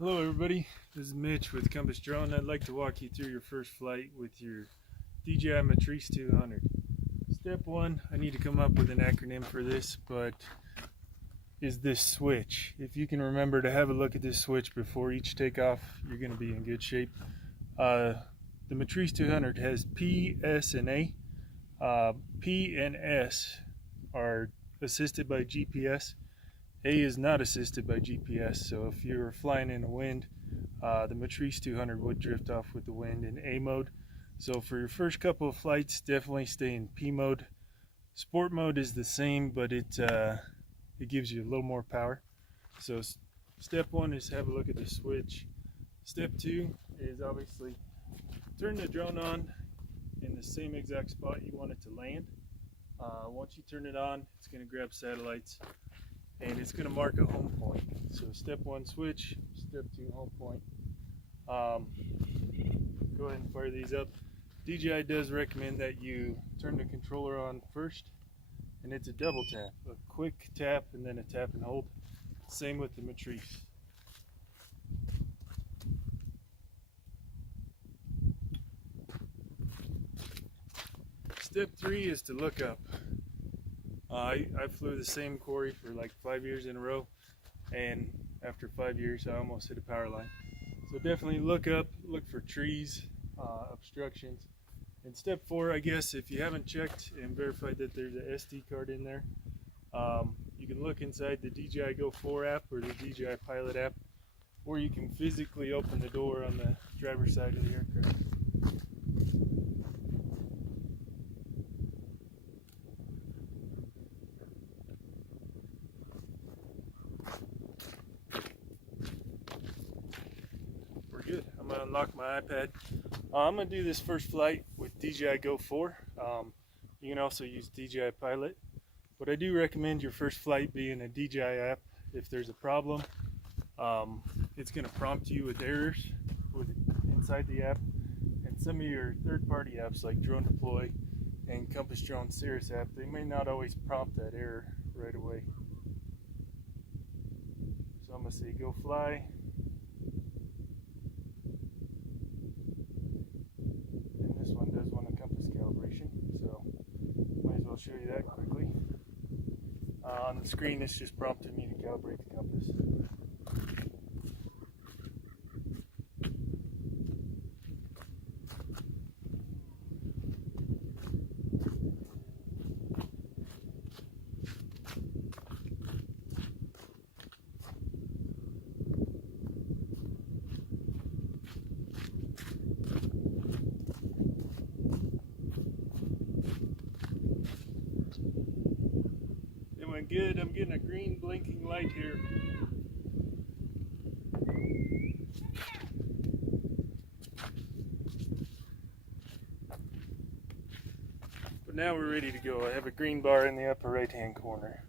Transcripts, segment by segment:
Hello everybody, this is Mitch with Compass Drone. I'd like to walk you through your first flight with your DJI Matrice 200. Step one, I need to come up with an acronym for this, but is this switch. If you can remember to have a look at this switch before each takeoff, you're going to be in good shape. The Matrice 200 has P, S, and A. P and S are assisted by GPS. A is not assisted by GPS, so if you're flying in a wind, the Matrice 200 would drift off with the wind in A mode. So for your first couple of flights, definitely stay in P mode. Sport mode is the same, but it gives you a little more power. So step one is have a look at the switch. Step two is obviously turn the drone on in the same exact spot you want it to land. Once you turn it on, it's going to grab satellites and it's going to mark a home point. So step one, switch. Step two, home point. Go ahead and fire these up. DJI does recommend that you turn the controller on first, and it's a double tap. A quick tap and then a tap and hold. Same with the Matrice. Step three is to look up. I flew the same quarry for like 5 years in a row, and after 5 years I almost hit a power line. So definitely look up, look for trees, obstructions. And step four, I guess, if you haven't checked and verified that there's an SD card in there, you can look inside the DJI Go 4 app or the DJI Pilot app, or you can physically open the door on the driver's side of the aircraft. Good. I'm going to unlock my iPad. I'm going to do this first flight with DJI Go 4. You can also use DJI Pilot, but I do recommend your first flight be in a DJI app. If there's a problem, it's going to prompt you with errors inside the app, and some of your third-party apps like Drone Deploy and Compass Drone Cirrus app, they may not always prompt that error right away. So I'm going to say go fly. This one does want a compass calibration, so might as well show you that quickly. On the screen, it's just prompting me to calibrate the compass. Good, I'm getting a green blinking light here. But now we're ready to go. I have a green bar in the upper right hand corner.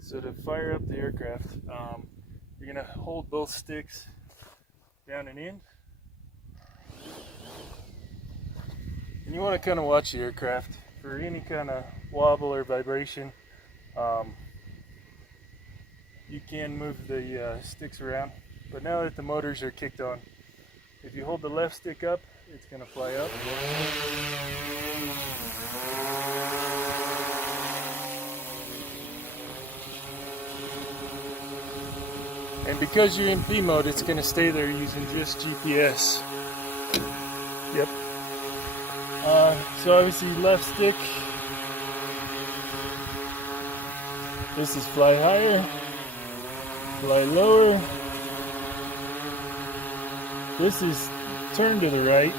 So to fire up the aircraft, you're going to hold both sticks down and in. And you want to kind of watch the aircraft for any kind of wobble or vibration. You can move the sticks around, but now that the motors are kicked on, if you hold the left stick up, it's going to fly up. And because you're in P mode, it's going to stay there using just GPS. Yep. So obviously left stick, this is fly higher, fly lower, this is turn to the right,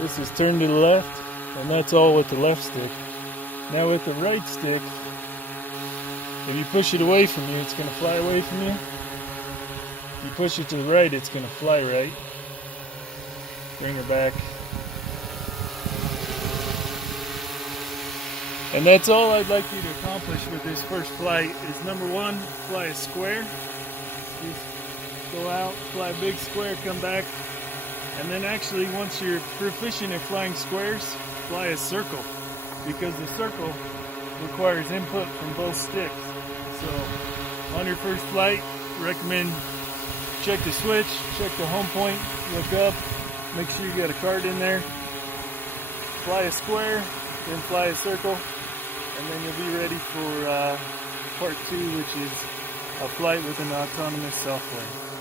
this is turn to the left, and that's all with the left stick. Now with the right stick, if you push it away from you, it's going to fly away from you. If you push it to the right, it's going to fly right. Bring her back. And that's all I'd like you to accomplish with this first flight is number one, fly a square. Just go out, fly a big square, come back. And then actually once you're proficient at flying squares, fly a circle. because the circle requires input from both sticks. So on your first flight, recommend check the switch, check the home point, look up, make sure you got a card in there, fly a square, then fly a circle, and then you'll be ready for part 2, which is a flight with an autonomous software.